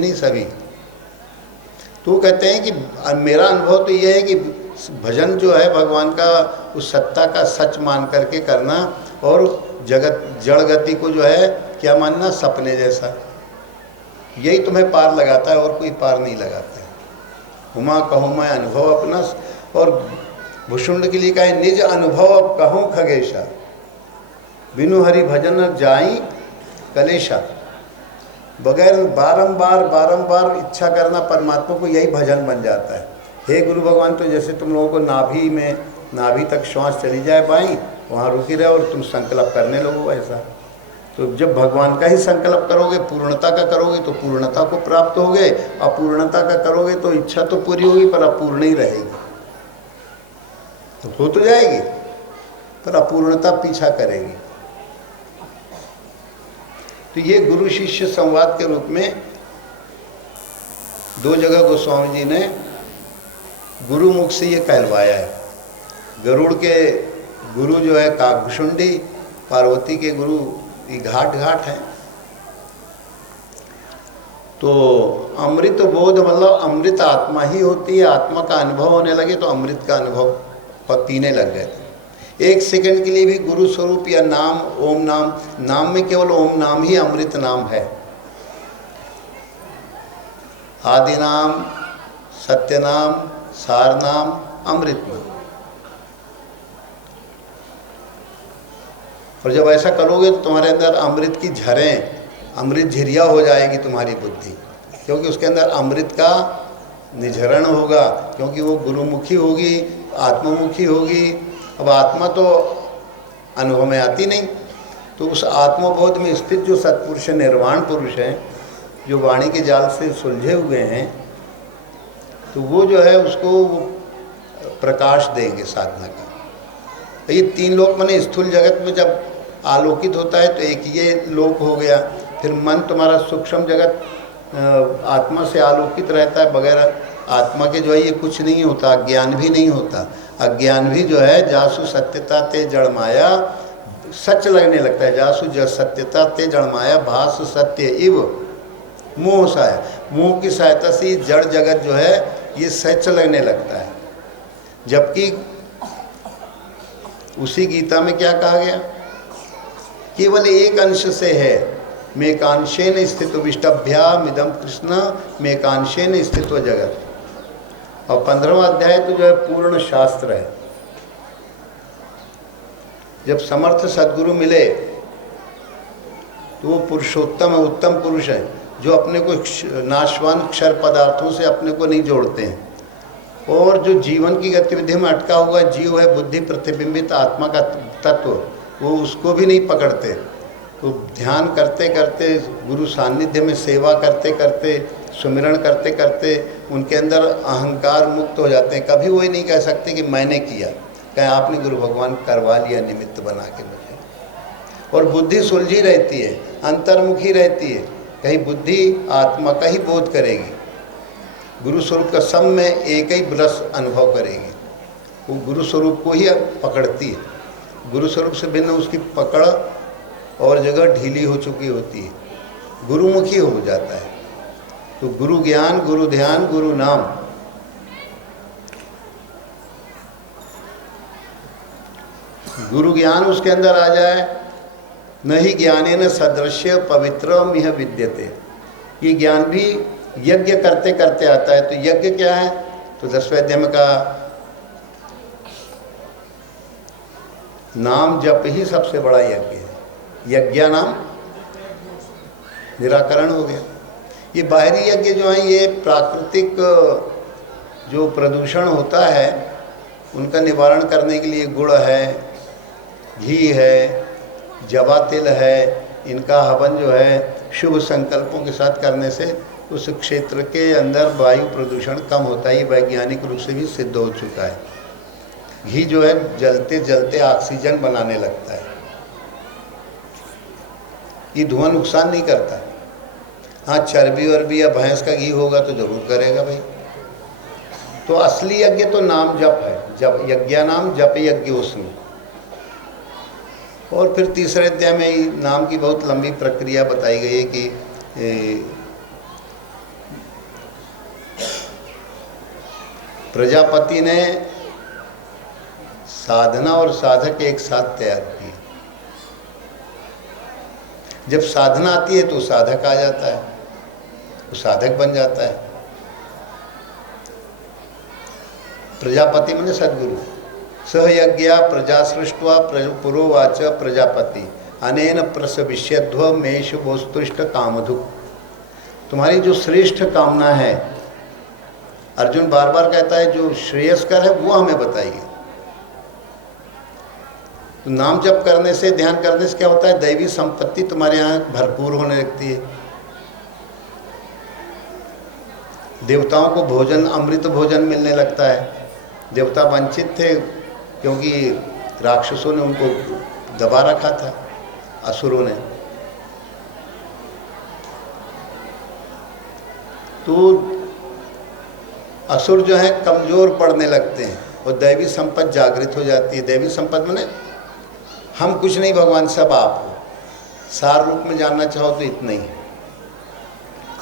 नहीं सभी। तो कहते हैं कि मेरा अनुभव तो ये है कि भजन जो है भगवान का उस सत्ता का सच मान करके करना, और जगत जड़ गति को जो है क्या मानना, सपने जैसा। यही तुम्हें पार लगाता है, और कोई पार नहीं लगाता है। हुमा कहूँ मैं अनुभव अपना, और भुषुंड के लिए कहे निज अनुभव अब कहूँ खगेशा, बिनु हरि भजन जाई कलेशा। बगैर बारंबार बारंबार इच्छा करना परमात्मा को, यही भजन बन जाता है। हे गुरु भगवान, तो जैसे तुम लोगों को नाभि तक श्वास चली जाए बाई, वहाँ रुकी रहे और तुम संकल्प करने लगो ऐसा। तो जब भगवान का ही संकल्प करोगे, पूर्णता का करोगे तो पूर्णता को प्राप्त होगे, अपूर्णता का करोगे तो इच्छा तो पूरी होगी पर अपूर्ण ही रहेगी। तो हो तो जाएगी पर अपूर्णता पीछा करेगी। तो ये गुरु शिष्य संवाद के रूप में दो जगह गोस्वामी जी ने गुरु मुख से ये कहलवाया है। गरुड़ के गुरु जो है काकभुषुंडी, पार्वती के गुरु ये घाट है। तो अमृत बोध मतलब अमृत आत्मा ही होती है। आत्मा का अनुभव होने लगे तो अमृत का अनुभव पीने लग गए थे। एक सेकंड के लिए भी गुरु स्वरूप या नाम, ओम नाम में केवल ओम नाम ही अमृत नाम है। आदि नाम, सत्य नाम, सार नाम, अमृत नाम। और जब ऐसा करोगे तो तुम्हारे अंदर अमृत की झरें, अमृत झिरिया हो जाएगी तुम्हारी बुद्धि, क्योंकि उसके अंदर अमृत का निझरण होगा, क्योंकि वो गुरुमुखी होगी, आत्ममुखी होगी। अब आत्मा तो अनुभव में आती नहीं, तो उस आत्मबोध में स्थित जो सत्पुरुष निर्वाण पुरुष हैं, जो वाणी के जाल से सुलझे हुए हैं, तो वो जो है उसको वो प्रकाश देंगे साधना का। ये तीन लोक माने स्थूल जगत में जब आलोकित होता है तो एक ये लोक हो गया। फिर मन तुम्हारा सूक्ष्म जगत आत्मा से आलोकित रहता है। बगैर आत्मा के जो है ये कुछ नहीं होता, अज्ञान भी नहीं होता। अज्ञान भी जो है जासु सत्यता ते जड़ माया, सच लगने लगता है। जासु ज सत्यता ते जड़ माया, भास सत्य इव मोह साया। मोह की सहायता से जड़ जगत जो है ये सच लगने लगता है। जबकि उसी गीता में क्या कहा गया, केवल एक अंश से है। मेकांशेन स्थितो विष्टभ्याम इदम कृष्ण मेकांशेन स्थितो जगत। और 15वां अध्याय तो जो है पूर्ण शास्त्र है। जब समर्थ सद्गुरु मिले तो वो पुरुषोत्तम है, उत्तम पुरुष है, जो अपने को नाशवान क्षर पदार्थों से अपने को नहीं जोड़ते हैं, और जो जीवन की गतिविधि में अटका हुआ जीव है, बुद्धि प्रतिबिंबित आत्मा का तत्व, वो उसको भी नहीं पकड़ते। तो ध्यान करते करते, गुरु सानिध्य में सेवा करते करते, सुमिरण करते करते उनके अंदर अहंकार मुक्त हो जाते हैं। कभी वही नहीं कह सकते कि मैंने किया, कहीं आपने गुरु भगवान करवा लिया निमित्त बना के मुझे। और बुद्धि सुलझी रहती है, अंतर्मुखी रहती है, कहीं बुद्धि आत्मा का ही बोध करेगी, गुरु स्वरूप का सब में एक ही रस अनुभव करेगी। वो गुरु स्वरूप को ही पकड़ती है। गुरु स्वरूप से भिन्न उसकी पकड़ और जगह ढीली हो चुकी होती है, गुरुमुखी हो जाता है। तो गुरु ज्ञान, गुरु ध्यान, गुरु नाम, गुरु ज्ञान उसके अंदर आ जाए। नहीं ज्ञाने न सदृश्य पवित्रम यह विद्यते। ये ज्ञान भी यज्ञ करते करते आता है। तो यज्ञ क्या है, तो 10वें अध्याय में कहा नाम जप ही सबसे बड़ा यज्ञ है। यज्ञ नाम निराकरण हो गया। ये बाहरी यज्ञ जो है ये प्राकृतिक जो प्रदूषण होता है उनका निवारण करने के लिए गुड़ है, घी है, जवा तिल है, इनका हवन जो है शुभ संकल्पों के साथ करने से उस क्षेत्र के अंदर वायु प्रदूषण कम होता है। ये वैज्ञानिक रूप से भी सिद्ध हो चुका है। घी जो है जलते जलते ऑक्सीजन बनाने लगता है। ये धुआं नुकसान नहीं करता। हाँ, चर्बी वर्बी या भैंस का घी होगा तो जरूर करेगा भाई। तो असली यज्ञ तो नाम जप है। जप यज्ञ नाम जप यज्ञ उसमें। और फिर तीसरे अध्याय में नाम की बहुत लंबी प्रक्रिया बताई गई है कि प्रजापति ने साधना और साधक एक साथ तैयार किए। जब साधना आती है तो साधक आ जाता है, वो साधक बन जाता है। प्रजापति माने सद्गुरु। सहयज्ञा प्रजा सृष्ट्वा पुरोवाच प्रजापति अनेन प्रसविष्यध्व मेष वस्तुष्ट कामधु। तुम्हारी जो श्रेष्ठ कामना है, अर्जुन बार बार कहता है जो श्रेयस्कर है वो हमें बताइए। तो नाम जप करने से, ध्यान करने से क्या होता है? दैवी संपत्ति तुम्हारे यहाँ भरपूर होने लगती है। देवताओं को भोजन, अमृत भोजन मिलने लगता है। देवता वंचित थे क्योंकि राक्षसों ने उनको दबा रखा था, असुरों ने। तो असुर जो है कमज़ोर पड़ने लगते हैं और दैवी संपत्ति जागृत हो जाती है। दैवी संपत्ति माने हम कुछ नहीं, भगवान सब आप हो। सार रूप में जानना चाहो तो इतना ही है।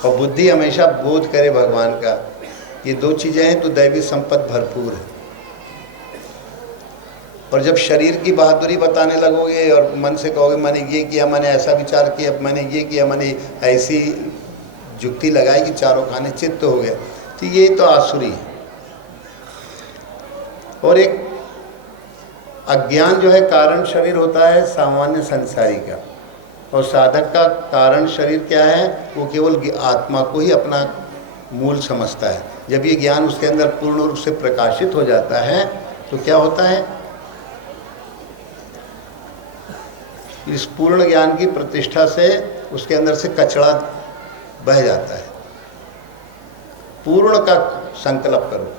और बुद्धि हमेशा बोध करे भगवान का। ये दो चीज़ें हैं तो दैवी संपत्ति भरपूर है। और जब शरीर की बहादुरी बताने लगोगे और मन से कहोगे मैंने ये किया, मैंने ऐसा विचार किया, मैंने ये किया, मैंने ऐसी जुक्ति लगाई कि चारों खाने चित्त हो गया, तो ये तो आसुरी है। और एक अज्ञान जो है कारण शरीर होता है सामान्य संसारी का, और साधक का कारण शरीर क्या है? वो केवल आत्मा को ही अपना मूल समझता है। जब ये ज्ञान उसके अंदर पूर्ण रूप से प्रकाशित हो जाता है तो क्या होता है? इस पूर्ण ज्ञान की प्रतिष्ठा से उसके अंदर से कचरा बह जाता है। पूर्ण का संकल्प करो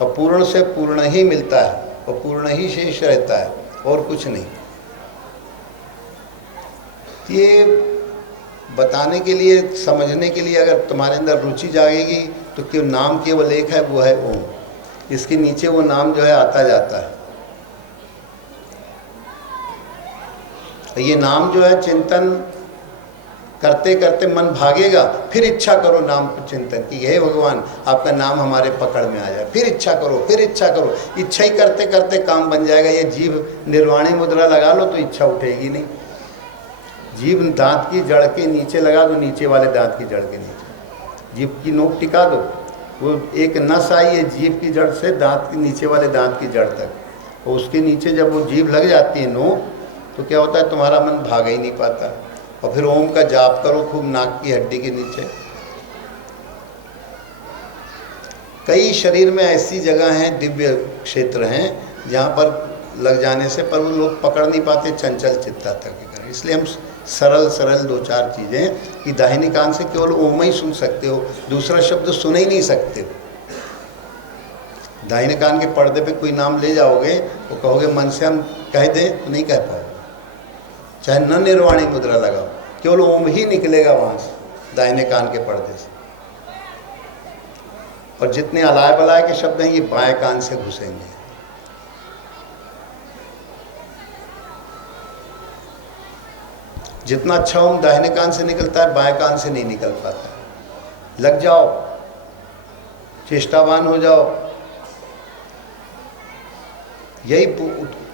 और पूर्ण से पूर्ण ही मिलता है और पूर्ण ही शेष रहता है और कुछ नहीं। ये बताने के लिए, समझने के लिए अगर तुम्हारे अंदर रुचि जागेगी तो क्यों नाम केवल एक है, वो है ओम। इसके नीचे वो नाम जो है आता जाता है। ये नाम जो है चिंतन करते करते मन भागेगा, फिर इच्छा करो नाम चिंतन की, हे भगवान आपका नाम हमारे पकड़ में आ जाए। फिर इच्छा करो, फिर इच्छा करो। इच्छा ही करते करते काम बन जाएगा। ये जीभ निर्वाणी मुद्रा लगा लो तो इच्छा उठेगी नहीं। जीभ दांत की जड़ के नीचे लगा दो, नीचे वाले दांत की जड़ के नीचे जीभ की नोक टिका दो, वो एक नस आई है जीभ की जड़ से दांत के नीचे वाले दांत की जड़ तक, और उसके नीचे जब वो जीभ लग जाती है नोक, तो क्या होता है? तुम्हारा मन भाग ही नहीं पाता। और फिर ओम का जाप करो खूब नाक की हड्डी के नीचे। कई शरीर में ऐसी जगह हैं, दिव्य क्षेत्र हैं जहाँ पर लग जाने से पर वो लोग पकड़ नहीं पाते, चंचल चित्ता तक के कारण। इसलिए हम सरल दो चार चीज़ें कि दाहिने कान से केवल ओम ही सुन सकते हो, दूसरा शब्द सुन ही नहीं सकते हो। दाहिने कान के पर्दे पे कोई नाम ले जाओगे तो कहोगे मन से हम कह दें तो नहीं कह पाओगे। चाहे न निर्वाणी मुद्रा लगाओ, केवल ओम ही निकलेगा वहाँ से दाहिने कान के पर्दे से। और जितने अलाय बलाय के शब्द हैं ये बाएं कान से घुसेंगे। जितना अच्छा ओम दाहिने कान से निकलता है, बाएं कान से नहीं निकल पाता। लग जाओ, चेष्टावान हो जाओ, यही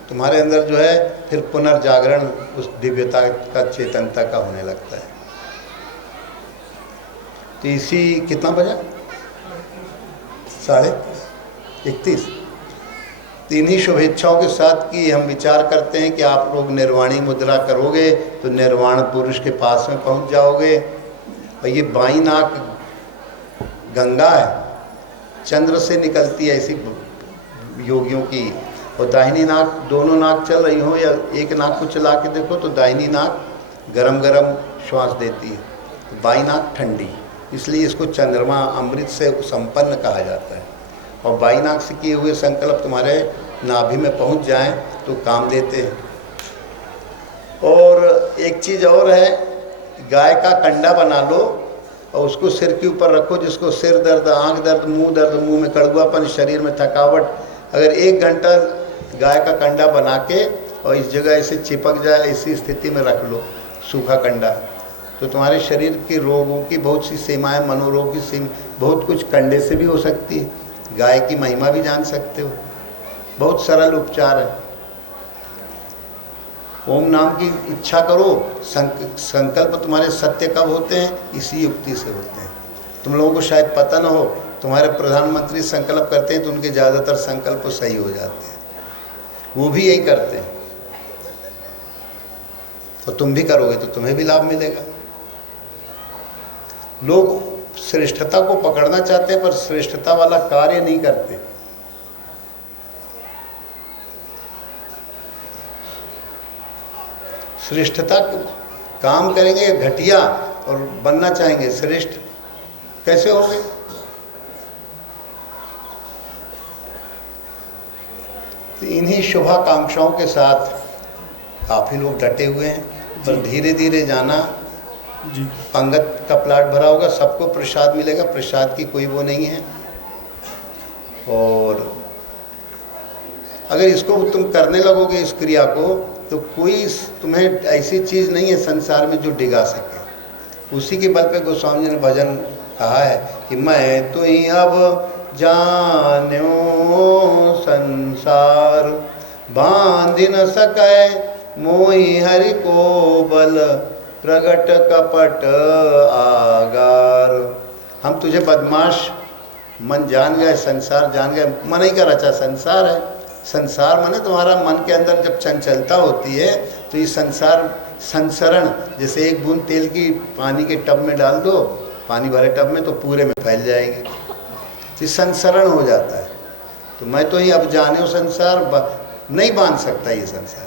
तुम्हारे अंदर जो है फिर पुनर्जागरण उस दिव्यता का, चेतनता का होने लगता है। तो इसी कितना बजा? 31:30। तो इन्हीं शुभेच्छाओं के साथ कि हम विचार करते हैं कि आप लोग निर्वाणी मुद्रा करोगे तो निर्वाण पुरुष के पास में पहुंच जाओगे। और ये बाईं नाक गंगा है, चंद्र से निकलती है ऐसी योगियों की। और दाहिनी नाक, दोनों नाक चल रही हो या एक नाक को चला के देखो तो दाहिनी नाक गरम गरम श्वास देती है, तो बाईं नाक ठंडी। इसलिए इसको चंद्रमा अमृत से संपन्न कहा जाता है। और बाईं नाक से किए हुए संकल्प तुम्हारे नाभि में पहुंच जाएं तो काम देते हैं। और एक चीज़ और है, गाय का कंडा बना लो और उसको सिर के ऊपर रखो। जिसको सिर दर्द, आंख दर्द, मुंह में कड़वापन, शरीर में थकावट, अगर 1 घंटा गाय का कंडा बना के और इस जगह ऐसे चिपक जाए, ऐसी स्थिति में रख लो, सूखा कंडा, तो तुम्हारे शरीर के रोगों की बहुत सी सीमाएं, मनोरोग की सीमा, बहुत कुछ कंडे से भी हो सकती है। गाय की महिमा भी जान सकते हो, बहुत सरल उपचार है। ओम नाम की इच्छा करो। संकल्प तुम्हारे सत्य कब होते हैं? इसी युक्ति से होते हैं। तुम लोगों को शायद पता ना हो, तुम्हारे प्रधानमंत्री संकल्प करते हैं तो उनके ज़्यादातर संकल्प सही हो जाते हैं। वो भी यही करते हैं, और तुम भी करोगे तो तुम्हें भी लाभ मिलेगा। लोग श्रेष्ठता को पकड़ना चाहते हैं पर श्रेष्ठता वाला कार्य नहीं करते। श्रेष्ठता काम करेंगे घटिया और बनना चाहेंगे श्रेष्ठ, कैसे होंगे? तो इन्हीं शुभाकांक्षाओं के साथ काफ़ी लोग डटे हुए हैं, पर धीरे धीरे जाना। जी। पंगत का प्लाट भरा होगा, सबको प्रसाद मिलेगा, प्रसाद की कोई वो नहीं है। और अगर इसको तुम करने लगोगे इस क्रिया को, तो कोई तुम्हें ऐसी चीज़ नहीं है संसार में जो डिगा सके। उसी के बल पे गोस्वामी जी ने भजन कहा है कि मैं तो ही अब जान्यो संसार, बांध न सकै मोहि हरि को बल, प्रगट कपट आगार। हम तुझे बदमाश मन जान गए, संसार जान गए। मन ही का रचा संसार है। संसार माने तुम्हारा मन के अंदर जब चंचलता होती है तो ये संसार संसरण, जैसे एक बूंद तेल की पानी के टब में डाल दो, पानी भरे टब में, तो पूरे में फैल जाएगी, तो संसरण हो जाता है। तो मैं तो ही अब जाने संसार नहीं बांध सकता ये संसार।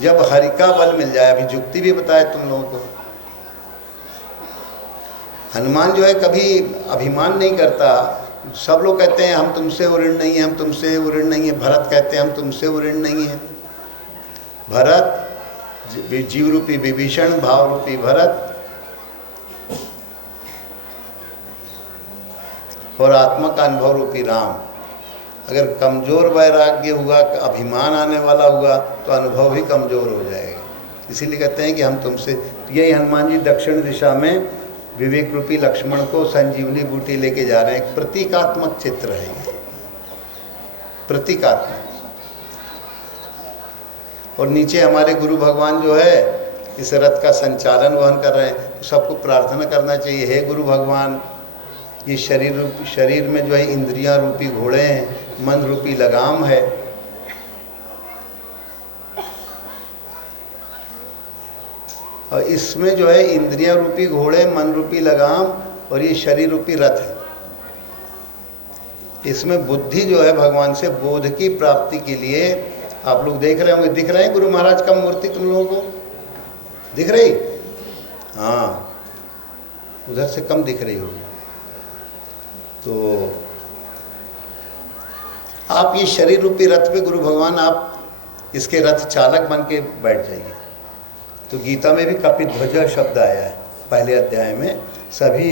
जब हरि का बल मिल जाए, अभी जुक्ति भी बताए तुम लोगों को। हनुमान जो है कभी अभिमान नहीं करता। सब लोग कहते हैं हम तुमसे उऋण नहीं है, हम तुमसे उऋण नहीं है। भरत कहते हैं हम तुमसे उऋण नहीं है। भरत जीव रूपी विभीषण, भाव रूपी भरत, और आत्मा का अनुभव रूपी राम। अगर कमज़ोर वैराग्य हुआ, अभिमान आने वाला हुआ, तो अनुभव भी कमज़ोर हो जाएगा। इसीलिए कहते हैं कि हम तुमसे। यही हनुमान जी दक्षिण दिशा में विवेक रूपी लक्ष्मण को संजीवनी बूटी लेके जा रहे हैं। एक प्रतीकात्मक चित्र है, प्रतीकात्मक। और नीचे हमारे गुरु भगवान जो है इस रथ का संचालन वहन कर रहे हैं। तो सबको प्रार्थना करना चाहिए, हे गुरु भगवान, ये शरीर में जो है इंद्रियां रूपी घोड़े हैं, मन रूपी लगाम है। और इसमें जो है इंद्रियां रूपी घोड़े, मन रूपी लगाम, और ये शरीर रूपी रथ है। इसमें बुद्धि जो है भगवान से बोध की प्राप्ति के लिए, आप लोग देख रहे होंगे, दिख रहे हैं गुरु महाराज का मूर्ति तुम लोगों को? दिख रही? हाँ, उधर से कम दिख रही होगी। तो आप ये शरीर रूपी रथ पे गुरु भगवान, आप इसके रथ चालक बन के बैठ जाइए। तो गीता में भी कपिध्वज शब्द आया है पहले अध्याय में। सभी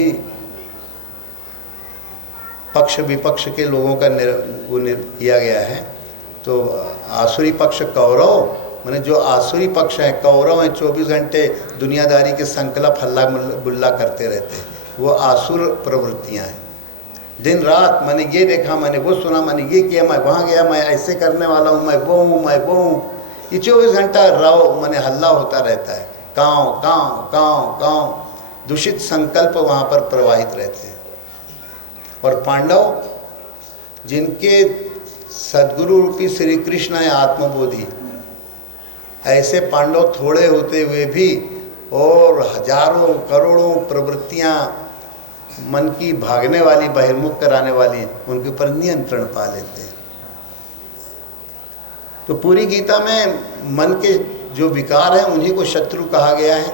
पक्ष विपक्ष के लोगों का किया गया है। तो आसुरी पक्ष कौरव, माने जो आसुरी पक्ष है, कौरव हैं, 24 घंटे दुनियादारी के संकल्प हल्ला गुल्ला करते रहते हैं, वो आसुर प्रवृत्तियां हैं। दिन रात मैंने ये देखा, मैंने वो सुना, मैंने ये किया, मैं वहाँ गया, मैं ऐसे करने वाला हूँ, मैं वो हूँ, मैं वो हूँ। ये 24 घंटा राव मैंने हल्ला होता रहता है। काँव काँव काँव काँव, दूषित संकल्प वहाँ पर प्रवाहित रहते हैं। और पांडव, जिनके सद्गुरु रूपी श्री कृष्ण है आत्मबोधि, ऐसे पांडव थोड़े होते हुए भी और हजारों करोड़ों प्रवृत्तियाँ मन की भागने वाली, बहिर्मुख कराने वाली, उनके ऊपर नियंत्रण पा लेते हैं। तो पूरी गीता में मन के जो विकार हैं उन्हीं को शत्रु कहा गया है।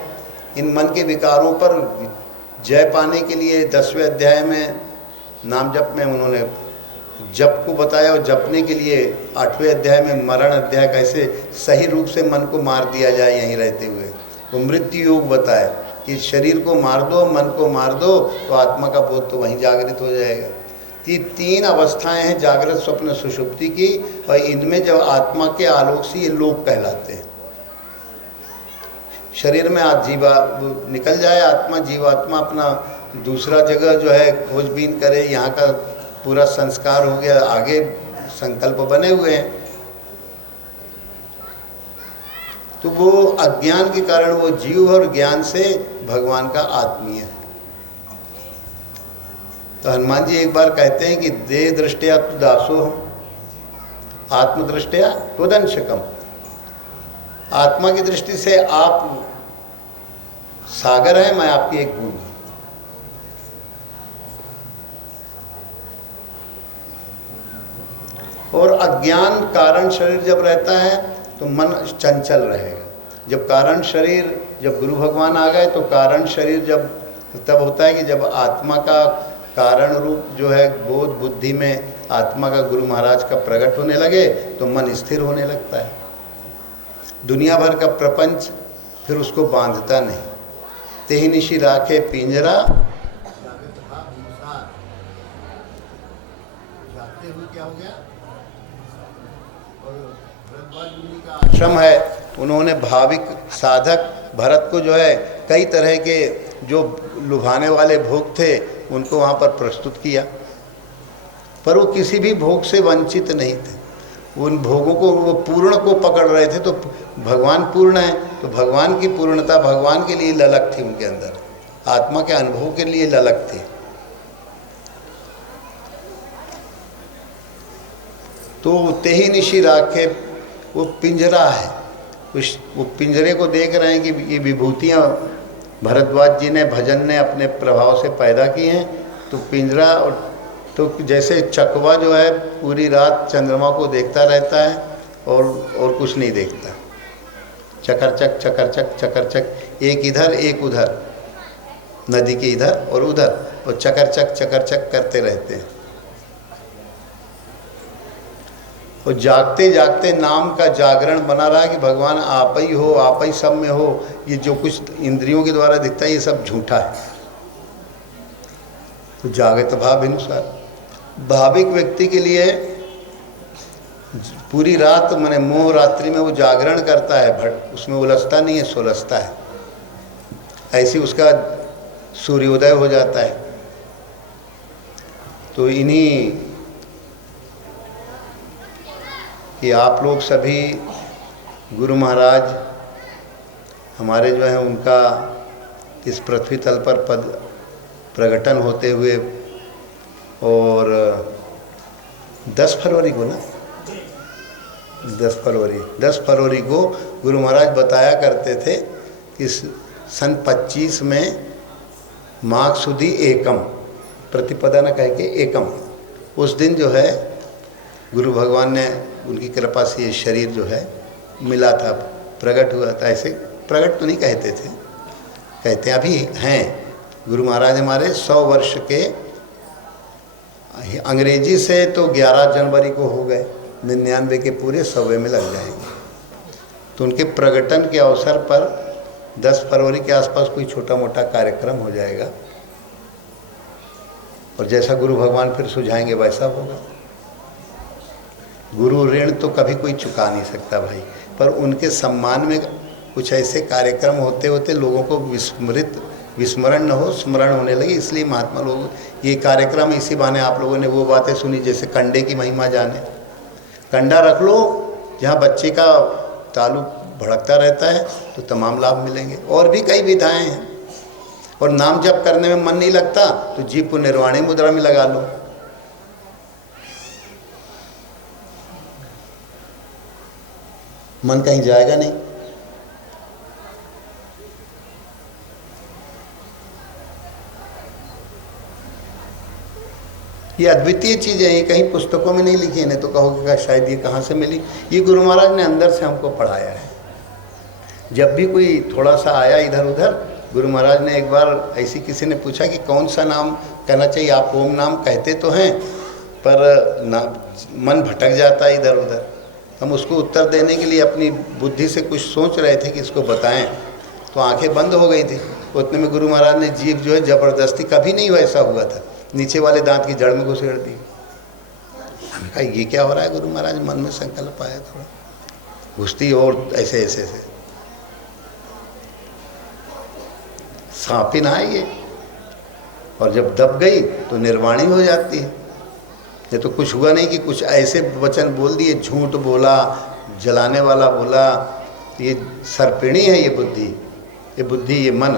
इन मन के विकारों पर जय पाने के लिए 10वें अध्याय में नाम जप में उन्होंने जप को बताया, और जपने के लिए 8वें अध्याय में मरण अध्याय, कैसे सही रूप से मन को मार दिया जाए यहीं रहते हुए। तो मृत्यु योग बताया कि शरीर को मार दो, मन को मार दो, तो आत्मा का बोध तो वहीं जागृत हो जाएगा। ये 3 अवस्थाएं हैं जागृत, स्वप्न, सुषुप्ति की, और इनमें जब आत्मा के आलोक से ये लोक कहलाते हैं। शरीर में आज जीवा निकल जाए, आत्मा जीवात्मा अपना दूसरा जगह जो है खोजबीन करे, यहाँ का पूरा संस्कार हो गया, आगे संकल्प बने हुए हैं, तो वो अज्ञान के कारण वो जीव और ज्ञान से भगवान का आत्मीय है। तो हनुमान जी एक बार कहते हैं कि देह दृष्टिया तु दासो हम, आत्मदृष्टिया त्वदंशकम। आत्मा की दृष्टि से आप सागर है, मैं आपकी एक बूंद हूं। और अज्ञान कारण शरीर जब रहता है तो मन चंचल रहेगा। जब कारण शरीर, जब गुरु भगवान आ गए तो कारण शरीर जब तब होता है कि जब आत्मा का कारण रूप जो है बोध बुद्धि में आत्मा का गुरु महाराज का प्रकट होने लगे तो मन स्थिर होने लगता है। दुनिया भर का प्रपंच फिर उसको बांधता नहीं। तेहि निशि राखे पिंजरा, जागते हुए क्या हो गया। और भरद्वाज मुनि का आश्रम है, उन्होंने भाविक साधक भरत को जो है कई तरह के जो लुभाने वाले भोग थे उनको वहाँ पर प्रस्तुत किया, पर वो किसी भी भोग से वंचित नहीं थे। उन भोगों को वो पूर्ण को पकड़ रहे थे। तो भगवान पूर्ण है, तो भगवान की पूर्णता, भगवान के लिए ललक थी उनके अंदर, आत्मा के अनुभव के लिए ललक थी। तो तेहि निशि राखे, वो पिंजरा है, वो पिंजरे को देख रहे हैं कि ये विभूतियाँ भरद्वाज जी ने भजन ने अपने प्रभाव से पैदा की हैं। तो पिंजरा, और तो जैसे चकवा जो है पूरी रात चंद्रमा को देखता रहता है और कुछ नहीं देखता, चकरचक चकरचक चकरचक, एक इधर एक उधर, नदी के इधर और उधर, और चकरचक चकरचक करते रहते हैं। और जागते जागते नाम का जागरण बना रहा है कि भगवान आप ही हो, आप ही सब में हो। ये जो कुछ इंद्रियों के द्वारा दिखता है ये सब झूठा है। तो जागत भाव अनुसार भाविक व्यक्ति के लिए पूरी रात माने मोह रात्रि में वो जागरण करता है, उसमें उलझता नहीं है, सुलझता है। ऐसी उसका सूर्योदय हो जाता है। तो इन्हीं कि आप लोग सभी गुरु महाराज हमारे जो है उनका इस पृथ्वी तल पर पद प्रकटन होते हुए, और 10 फरवरी को ना, 10 फरवरी को गुरु महाराज बताया करते थे कि सन 25 में माघ सुदी एकम, प्रतिपदा न कह के एकम, उस दिन जो है गुरु भगवान ने उनकी कृपा से ये शरीर जो है मिला था, प्रकट हुआ था। ऐसे प्रकट तो नहीं कहते थे, कहते अभी हैं। गुरु महाराज हमारे 100 वर्ष के, अंग्रेजी से तो 11 जनवरी को हो गए, 99 के पूरे 100वें में लग जाएंगे। तो उनके प्रकटन के अवसर पर 10 फरवरी के आसपास कोई छोटा मोटा कार्यक्रम हो जाएगा, और जैसा गुरु भगवान फिर सुझाएंगे वैसा होगा। गुरु ऋण तो कभी कोई चुका नहीं सकता भाई, पर उनके सम्मान में कुछ ऐसे कार्यक्रम होते होते लोगों को विस्मरण न हो, स्मरण होने लगे। इसलिए महात्मा लोग ये कार्यक्रम, इसी बहाने आप लोगों ने वो बातें सुनी, जैसे कंडे की महिमा जाने। कंडा रख लो जहाँ बच्चे का तालु भड़कता रहता है तो तमाम लाभ मिलेंगे। और भी कई विधाएं हैं। और नाम जप करने में मन नहीं लगता तो जीव को निर्वाणी मुद्रा में लगा लो। मन कहीं जाएगा नहीं। ये अद्वितीय चीज़ है, ये कहीं पुस्तकों में नहीं लिखी है, नहीं तो कहोगे शायद ये कहाँ से मिली। ये गुरु महाराज ने अंदर से हमको पढ़ाया है। जब भी कोई थोड़ा सा आया इधर उधर, गुरु महाराज ने एक बार ऐसी किसी ने पूछा कि कौन सा नाम कहना चाहिए, आप ओम नाम कहते तो हैं पर ना मन भटक जाता है इधर उधर। हम उसको उत्तर देने के लिए अपनी बुद्धि से कुछ सोच रहे थे कि इसको बताएं, तो आंखें बंद हो गई थी। उतने में गुरु महाराज ने जीभ जो है ज़बरदस्ती, कभी नहीं वैसा हुआ था, नीचे वाले दांत की जड़ में घुसेड़ दी। हमने कहा ये क्या हो रहा है गुरु महाराज, मन में संकल्प आया थोड़ा, घुसती और ऐसे ऐसे ऐसे। काँपी ना है ये, और जब दब गई तो निर्वाणी हो जाती है। ये तो कुछ हुआ नहीं कि कुछ ऐसे वचन बोल दिए, झूठ बोला, जलाने वाला बोला। ये सर्पिणी है ये बुद्धि, ये मन,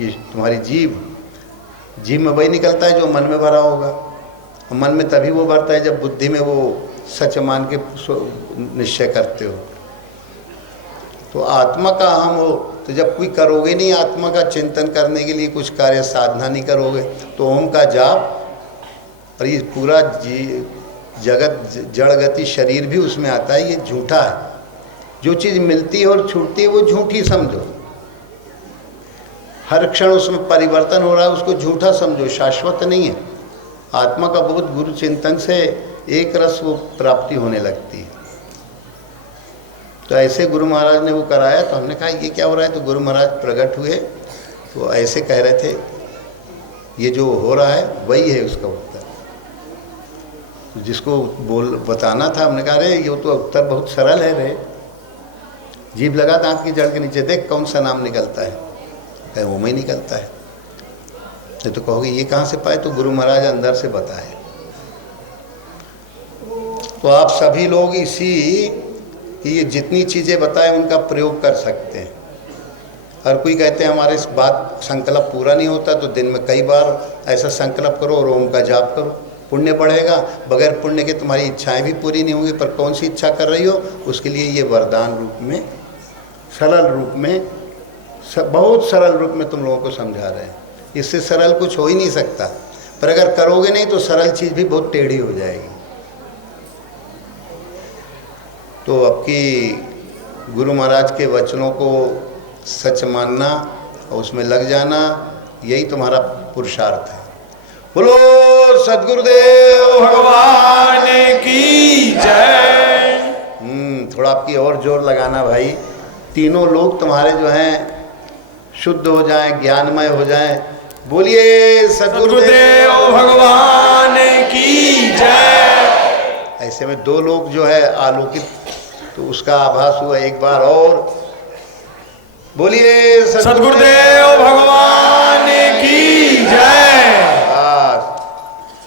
ये तुम्हारी जीभ में वही निकलता है जो मन में भरा होगा। और मन में तभी वो भरता है जब बुद्धि में वो सच मान के निश्चय करते हो। तो आत्मा का अहम हो तो जब कोई करोगे नहीं, आत्मा का चिंतन करने के लिए कुछ कार्य साधना नहीं करोगे, तो ओम का जाप और ये पूरा जगत जड़ गति शरीर भी उसमें आता है, ये झूठा है। जो चीज़ मिलती है और छूटती है वो झूठी समझो। हर क्षण उसमें परिवर्तन हो रहा है, उसको झूठा समझो, शाश्वत नहीं है। आत्मा का बहुत गुरु चिंतन से एक रस वो प्राप्ति होने लगती है। तो ऐसे गुरु महाराज ने वो कराया, तो हमने कहा ये क्या हो रहा है। तो गुरु महाराज प्रकट हुए तो ऐसे कह रहे थे, ये जो हो रहा है वही है उसका उत्तर। तो जिसको बताना था, हमने कहा रे ये तो उत्तर बहुत सरल है रे, जीभ लगा दांत की जड़ के नीचे, देख कौन सा नाम निकलता है, कहीं वो में ही निकलता है। तो कहोगे ये कहाँ से पाए, तो गुरु महाराज अंदर से बताए। तो आप सभी लोग ये जितनी चीज़ें बताए उनका प्रयोग कर सकते हैं। हर कोई कहते हैं हमारे इस बात संकल्प पूरा नहीं होता, तो दिन में कई बार ऐसा संकल्प करो और ओम का जाप करो, पुण्य बढ़ेगा। बगैर पुण्य के तुम्हारी इच्छाएं भी पूरी नहीं होंगी, पर कौन सी इच्छा कर रही हो उसके लिए ये वरदान रूप में, सरल रूप में, बहुत सरल रूप में तुम लोगों को समझा रहे हैं। इससे सरल कुछ हो ही नहीं सकता, पर अगर करोगे नहीं तो सरल चीज़ भी बहुत टेढ़ी हो जाएगी। तो अब की गुरु महाराज के वचनों को सच मानना और उसमें लग जाना, यही तुम्हारा पुरुषार्थ है। बोलो सद्गुरुदेव भगवान की जय। थोड़ा आपकी और जोर लगाना भाई। तीनों लोग तुम्हारे जो हैं शुद्ध हो जाएं, ज्ञानमय हो जाएं। बोलिए सद्गुरुदेव भगवान की जय। ऐसे में दो लोग जो है आलोकित, तो उसका आभास हुआ। एक बार और बोलिए सद्गुरुदेव भगवान की जय।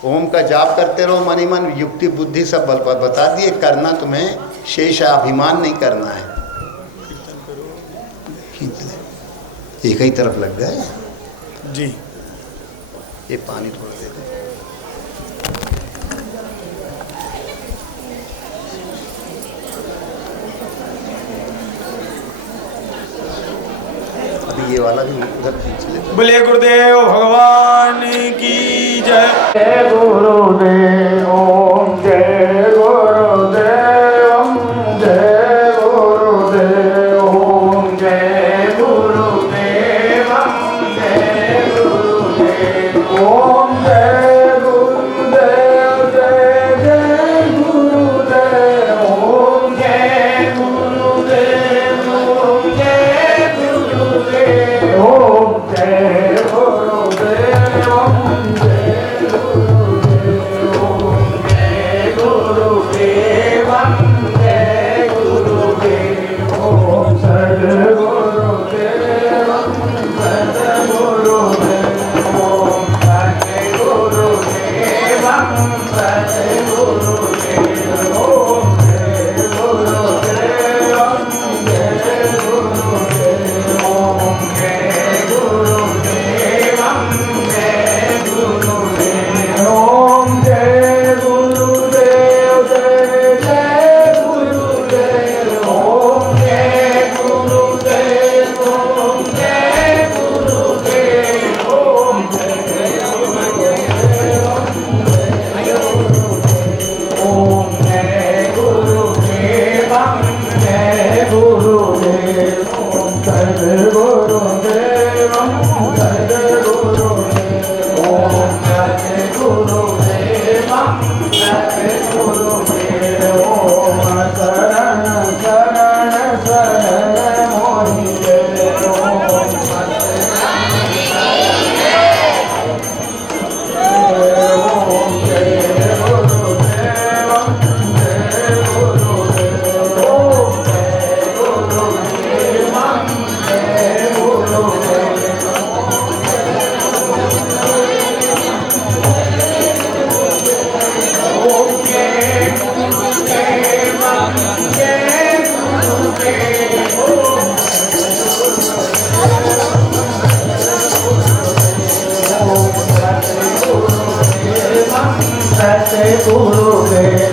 ओम का जाप करते रहो, मन ही मन, युक्ति बुद्धि सब बता दिए। करना तुम्हें शेष अभिमान नहीं करना है। एक ही तरफ लग गए जी। ये पानी थोड़ा दे दो। अभी ये वाला भी उधर खींच ले। बोले गुरुदेव भगवान